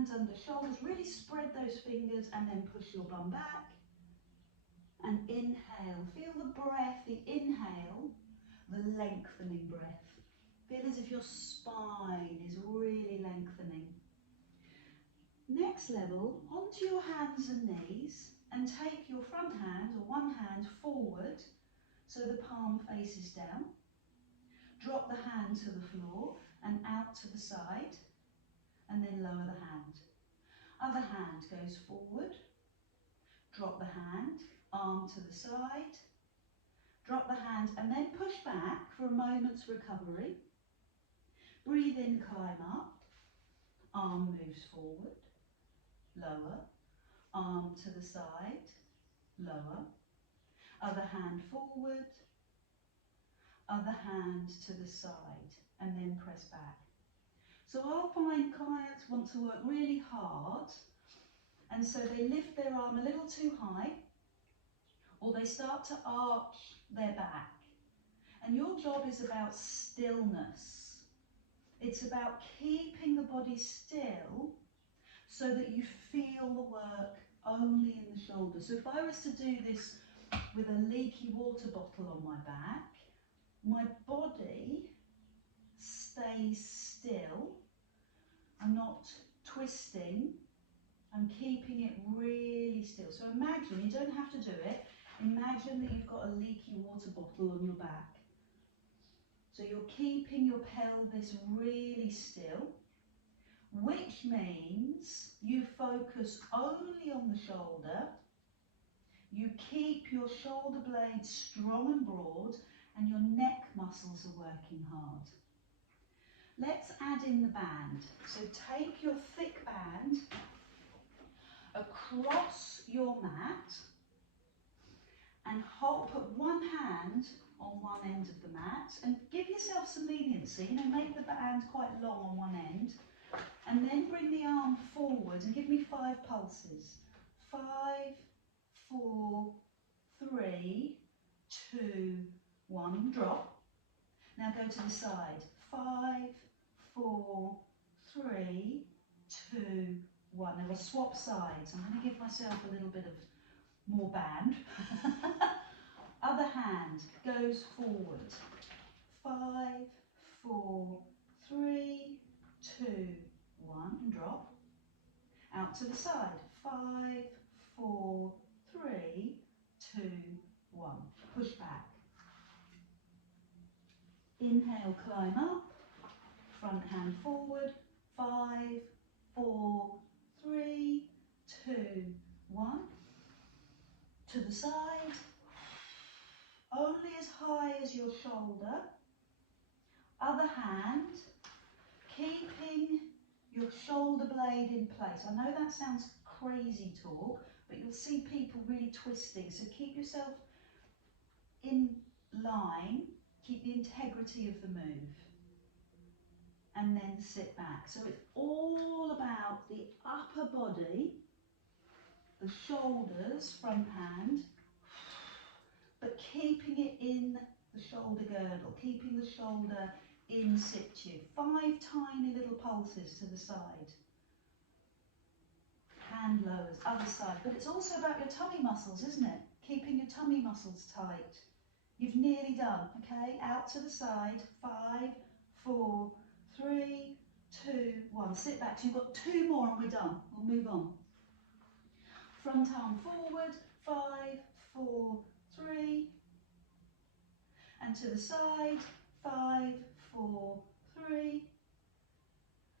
hands under shoulders, really spread those fingers and then push your bum back. And inhale, feel the breath, the inhale, the lengthening breath. Feel as if your spine is really lengthening. Next level, onto your hands and knees and take your front hand or one hand forward so the palm faces down. Drop the hand to the floor and out to the side and then lower the hand. Other hand goes forward, drop the hand, arm to the side, drop the hand and then push back for a moment's recovery. Breathe in, climb up, arm moves forward, lower, arm to the side, lower, other hand forward, other hand to the side and then press back. So I'll find clients want to work really hard and so they lift their arm a little too high or they start to arch their back. And your job is about stillness. It's about keeping the body still so that you feel the work only in the shoulders. So if I was to do this with a leaky water bottle on my back, my body stays still. I'm not twisting, I'm keeping it really still. So imagine, you don't have to do it, imagine that you've got a leaky water bottle on your back. So you're keeping your pelvis really still, which means you focus only on the shoulder, you keep your shoulder blades strong and broad, and your neck muscles are working hard. Let's add in the band. So take your thick band across your mat and put one hand on one end of the mat and give yourself some leniency, make the band quite long on one end and then bring the arm forward and give me 5 pulses. 5, 4, 3, 2, 1, drop. Now go to the side. 5, 4, 3, 2, 1. Now we'll swap sides. I'm going to give myself a little bit of more band. Other hand goes forward. 5, 4, 3, 2, 1, and drop. Out to the side. 5, 4, 3, 2, 1. Push back. Inhale, climb up. Front hand forward. 5, 4, 3, 2, 1. To the side. Only as high as your shoulder. Other hand, keeping your shoulder blade in place. I know that sounds crazy talk, but you'll see people really twisting. So keep yourself in line, keep the integrity of the move. And then sit back. So it's all about the upper body, the shoulders, front hand, but keeping it in the shoulder girdle, keeping the shoulder in situ. 5 tiny little pulses to the side. Hand lowers, other side. But it's also about your tummy muscles, isn't it? Keeping your tummy muscles tight. You've nearly done, okay? Out to the side. 5, 4, 3, 2, 1. Sit back. So you've got 2 more and we're done. We'll move on. Front arm forward. 5, 4, 3. And to the side. 5, 4, 3.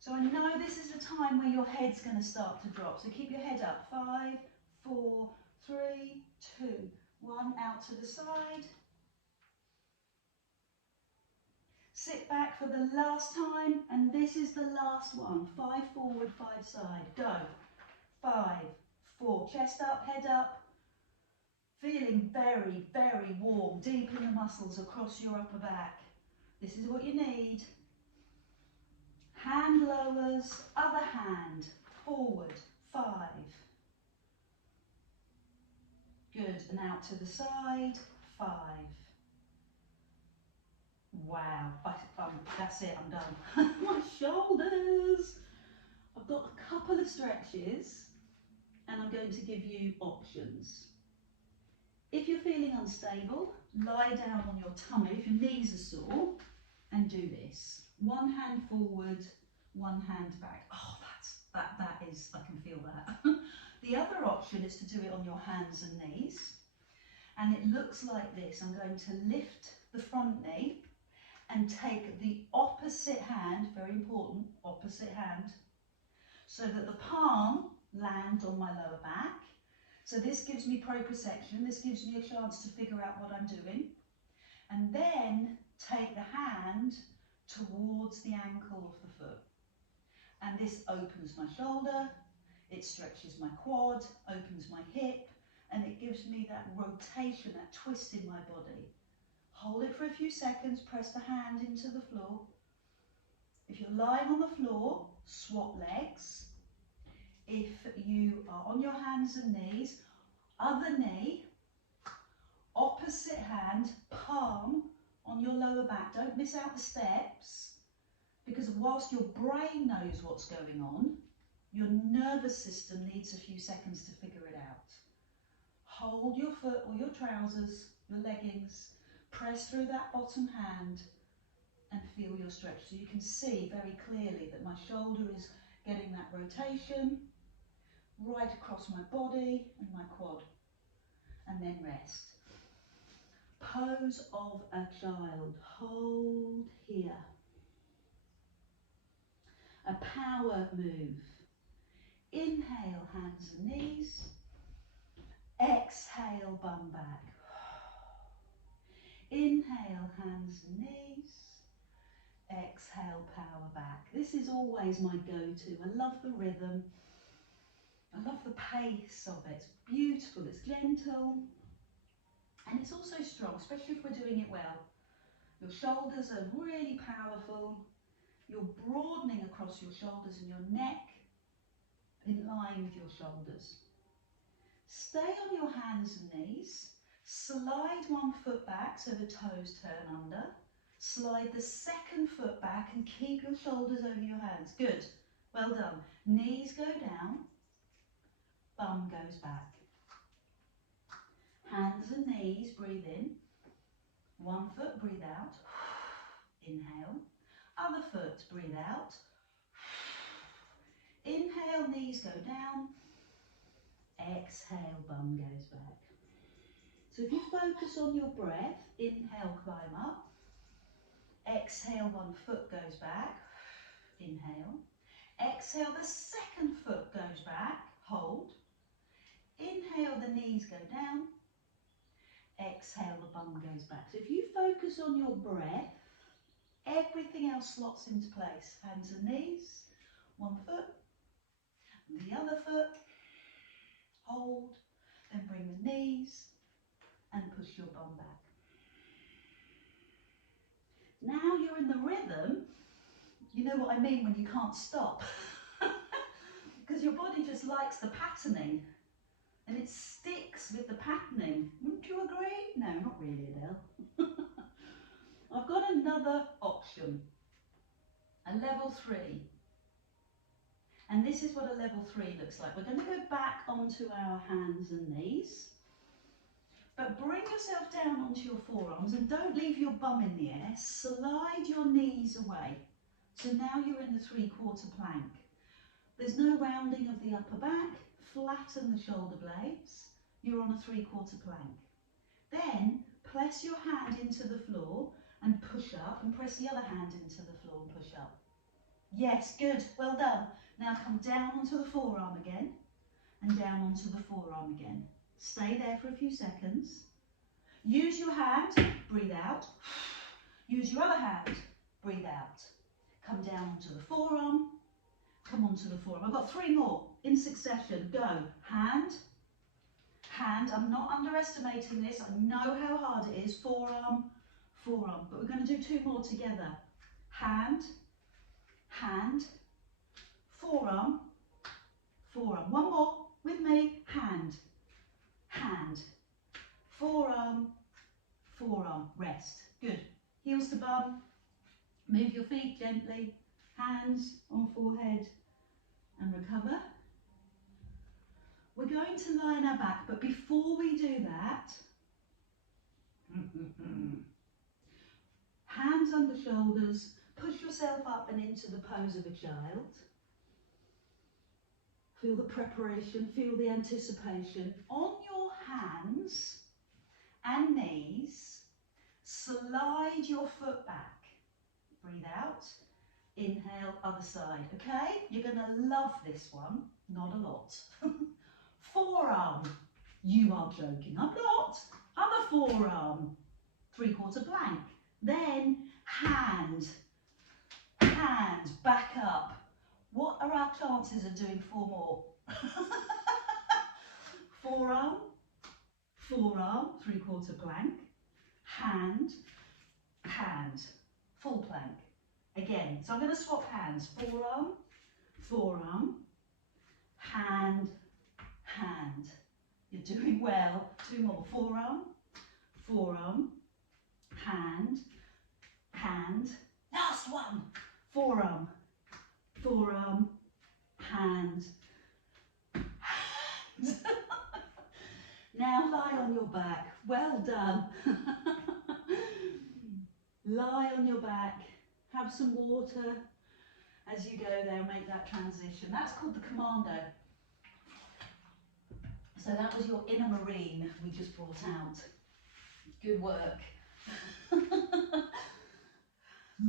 So I know this is the time where your head's going to start to drop. So keep your head up. 5, 4, 3, 2, 1. Out to the side. Sit back for the last time, and this is the last one. 5 forward, 5 side. Go. 5, 4. Chest up, head up. Feeling very, very warm, deep in the muscles across your upper back. This is what you need. Hand lowers, other hand, forward, 5. Good, and out to the side, 5. Wow, that's it, I'm done. My shoulders. I've got a couple of the stretches and I'm going to give you options. If you're feeling unstable, lie down on your tummy if your knees are sore and do this. One hand forward, one hand back. Oh, that is, I can feel that. The other option is to do it on your hands and knees. And it looks like this. I'm going to lift the front knee and take the opposite hand, very important, opposite hand, so that the palm lands on my lower back. So this gives me proprioception, this gives me a chance to figure out what I'm doing. And then take the hand towards the ankle of the foot. And this opens my shoulder, it stretches my quad, opens my hip, and it gives me that rotation, that twist in my body. Hold it for a few seconds, press the hand into the floor. If you're lying on the floor, swap legs. If you are on your hands and knees, other knee, opposite hand, palm on your lower back. Don't miss out the steps, because whilst your brain knows what's going on, your nervous system needs a few seconds to figure it out. Hold your foot or your trousers, your leggings, press through that bottom hand and feel your stretch. So you can see very clearly that my shoulder is getting that rotation right across my body and my quad. And then rest. Pose of a child. Hold here. A power move. Inhale, hands and knees. Exhale, bum back. Inhale, hands and knees. Exhale, power back. This is always my go-to. I love the rhythm. I love the pace of it. It's beautiful, it's gentle, and it's also strong, especially if we're doing it well. Your shoulders are really powerful. You're broadening across your shoulders and your neck in line with your shoulders. Stay on your hands and knees. Slide one foot back so the toes turn under. Slide the second foot back and keep your shoulders over your hands. Good. Well done. Knees go down. Bum goes back. Hands and knees, breathe in. One foot, breathe out. Inhale. Other foot, breathe out. Inhale, knees go down. Exhale, bum goes back. So if you focus on your breath, inhale, climb up. Exhale, one foot goes back. Inhale. Exhale, the second foot goes back. Hold. Inhale, the knees go down. Exhale, the bum goes back. So if you focus on your breath, everything else slots into place. Hands and knees, one foot, the other foot, hold, then bring the knees and push your bum back. Now you're in the rhythm. You know what I mean when you can't stop. Because your body just likes the patterning. And it sticks with the patterning. Wouldn't you agree? No, not really, Adele. I've got another option. A level 3. And this is what a level 3 looks like. We're going to go back onto our hands and knees. But bring yourself down onto your forearms and don't leave your bum in the air. Slide your knees away. So now you're in the 3/4 plank. There's no rounding of the upper back. Flatten the shoulder blades. You're on a 3/4 plank. Then press your hand into the floor and push up, and press the other hand into the floor and push up. Yes, good, well done. Now come down onto the forearm again and down onto the forearm again. Stay there for a few seconds. Use your hand, breathe out. Use your other hand, breathe out. Come down onto the forearm, come onto the forearm. I've got 3 more in succession. Go. Hand, hand. I'm not underestimating this. I know how hard it is. Forearm, forearm. But we're going to do 2 more together. Hand, hand, forearm, forearm. 1 more with me. Hand, hand, forearm, forearm. Rest. Good. Heels to bum. Move your feet gently. Hands on forehead and recover. going to lie on our back, but before we do that, hands under shoulders, push yourself up and into the pose of a child. Feel the preparation, feel the anticipation. On your hands and knees, slide your foot back. Breathe out. Inhale, other side, okay? You're going to love this one, not a lot. Forearm, you are joking, I'm not. Other forearm, 3/4 plank. Then hand, back up. What are our chances of doing 4 more? Forearm, 3/4 plank. Hand, full plank. Again, so I'm going to swap hands. Forearm, hand. You're doing well. 2 more. Forearm, hand. Last one. Forearm, hand. Now lie on your back. Well done. Lie on your back. Have some water as you go there, make that transition. That's called the commando. So that was your inner marine we just brought out. Good work.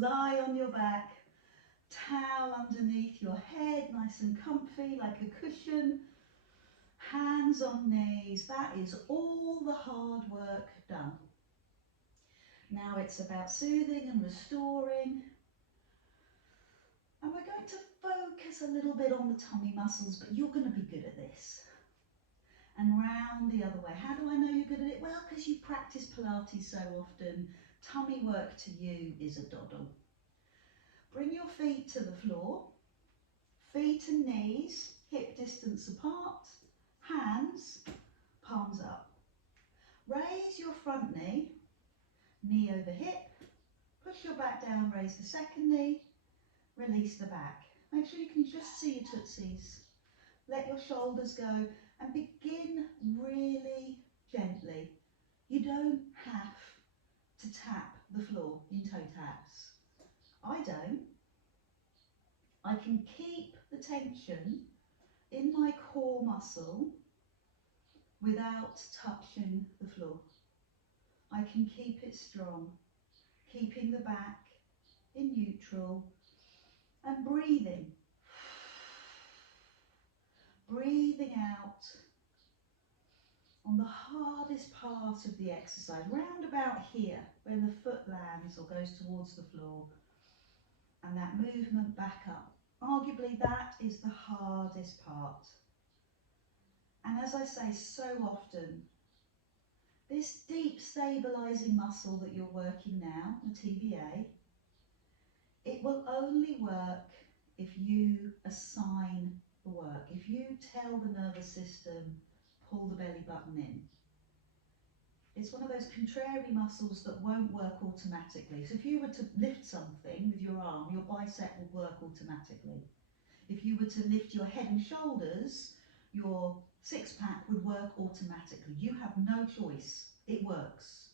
Lie on your back, towel underneath your head, nice and comfy, like a cushion. Hands on knees. That is all the hard work done. Now it's about soothing and restoring. And we're going to focus a little bit on the tummy muscles, but you're going to be good at this. And round the other way. How do I know you're good at it? Well, because you practice Pilates so often. Tummy work to you is a doddle. Bring your feet to the floor. Feet and knees, hip distance apart. Hands, palms up. Raise your front knee, knee over hip. Push your back down, raise the second knee. Release the back. Make sure you can just see your tootsies. Let your shoulders go and begin really gently. You don't have to tap the floor in toe taps. I don't. I can keep the tension in my core muscle without touching the floor. I can keep it strong, keeping the back in neutral and breathing. Breathing out on the hardest part of the exercise, round about here, when the foot lands or goes towards the floor, and that movement back up. Arguably that is the hardest part. And as I say so often, this deep stabilising muscle that you're working now, the TBA, it will only work if you assign the work. If you tell the nervous system, pull the belly button in. It's one of those contrary muscles that won't work automatically. So if you were to lift something with your arm, your bicep will work automatically. If you were to lift your head and shoulders, your six-pack would work automatically. You have no choice. It works.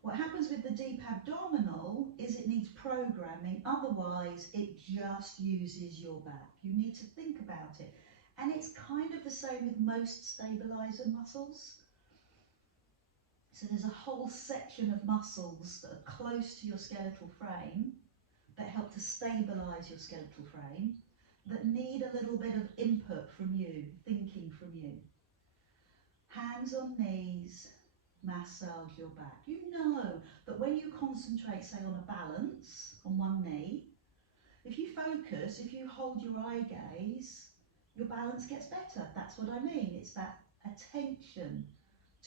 What happens with the deep abdominal is it needs programming, otherwise it just uses your back. You need to think about it. And it's kind of the same with most stabilizer muscles. So there's a whole section of muscles that are close to your skeletal frame that help to stabilize your skeletal frame, that need a little bit of input from you, thinking from you. Hands on knees, massage your back. You know that when you concentrate, say, on a balance on one knee, if you focus, if you hold your eye gaze, your balance gets better. That's what I mean. It's that attention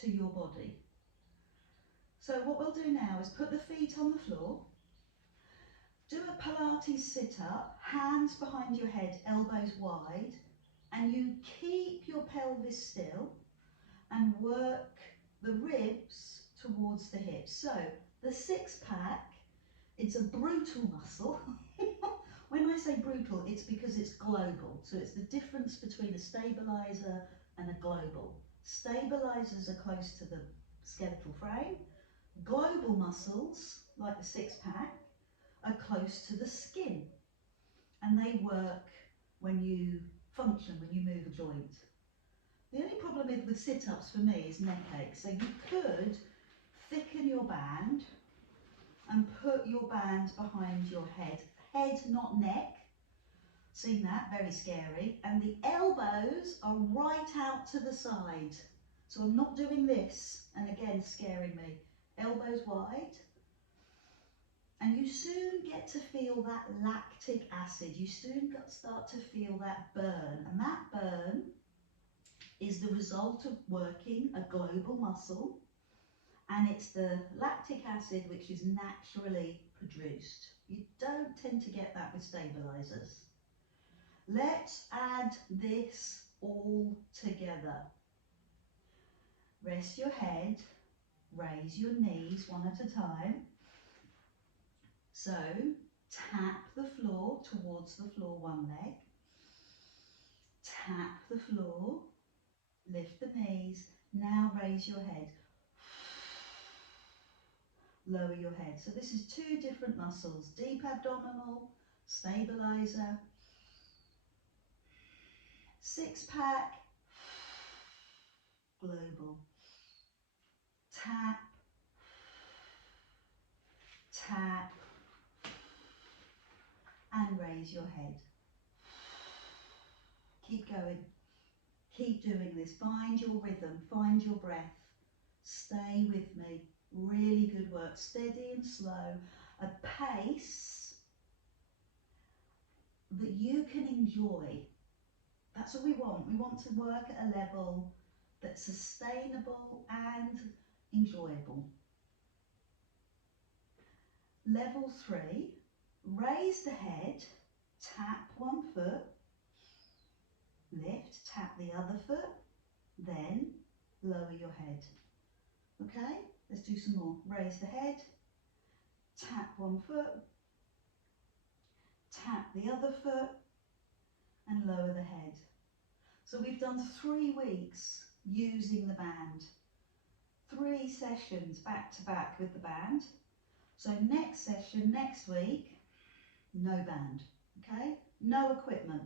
to your body. So what we'll do now is put the feet on the floor, do a Pilates sit-up, hands behind your head, elbows wide, and you keep your pelvis still and work the ribs towards the hips. So the six-pack, it's a brutal muscle. When I say brutal, it's because it's global. So it's the difference between a stabilizer and a global. Stabilizers are close to the skeletal frame. Global muscles, like the six pack, are close to the skin, and they work when you function, when you move a joint. The only problem with sit-ups for me is neck ache. So you could thicken your band and put your band behind your head. Head, not neck. Seen that? Very scary. And the elbows are right out to the side. So I'm not doing this, and again, scaring me. Elbows wide. And you soon get to feel that lactic acid. You soon start to feel that burn. And that burn is the result of working a global muscle. And it's the lactic acid which is naturally produced. You don't tend to get that with stabilizers. Let's add this all together. Rest your head, raise your knees one at a time. So tap the floor towards the floor, one leg. Tap the floor, lift the knees. Now raise your head. Lower your head. So this is two different muscles, deep abdominal, stabilizer, six pack, global. Tap, tap, and raise your head. Keep going. Keep doing this. Find your rhythm, find your breath. Stay with me. Really good work. Steady and slow. A pace that you can enjoy. That's what we want. We want to work at a level that's sustainable and enjoyable. Level 3, raise the head, tap one foot, lift, tap the other foot, then lower your head. Okay, let's do some more. Raise the head, tap one foot, tap the other foot, and lower the head. So we've done 3 weeks using the band. 3 sessions back to back with the band. So next session, next week, no band, okay? No equipment.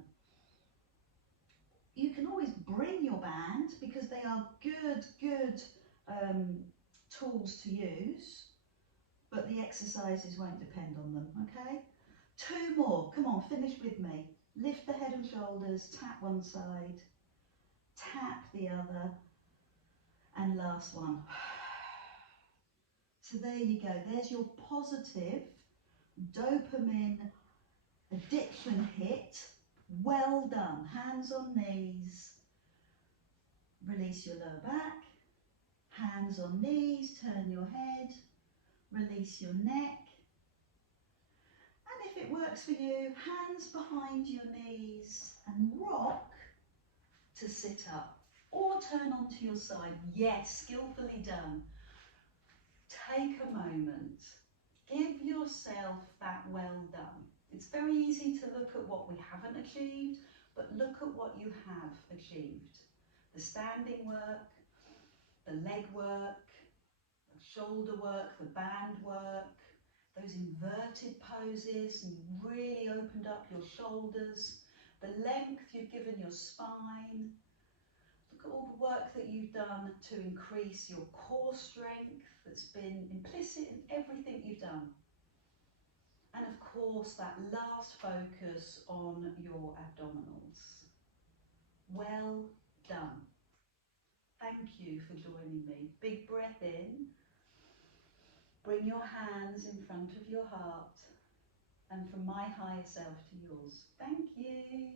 You can always bring your band because they are good tools to use, but the exercises won't depend on them, okay? 2 more, come on, finish with me. Lift the head and shoulders, tap one side, tap the other, and last one. So there you go, there's your positive dopamine addiction hit. Well done. Hands on knees. Release your lower back. Hands on knees, turn your head. Release your neck. And if it works for you, hands behind your knees and rock to sit up. Or turn onto your side. Yes, skillfully done. Take a moment. Give yourself that well done. It's very easy to look at what we haven't achieved, but look at what you have achieved. The standing work, the leg work, the shoulder work, the band work, those inverted poses, and really opened up your shoulders, the length you've given your spine. Look at all the work that you've done to increase your core strength that's been implicit in everything you've done. And of course, that last focus on your abdominals. Well done. Thank you for joining me. Big breath in. Bring your hands in front of your heart. And from my higher self to yours. Thank you.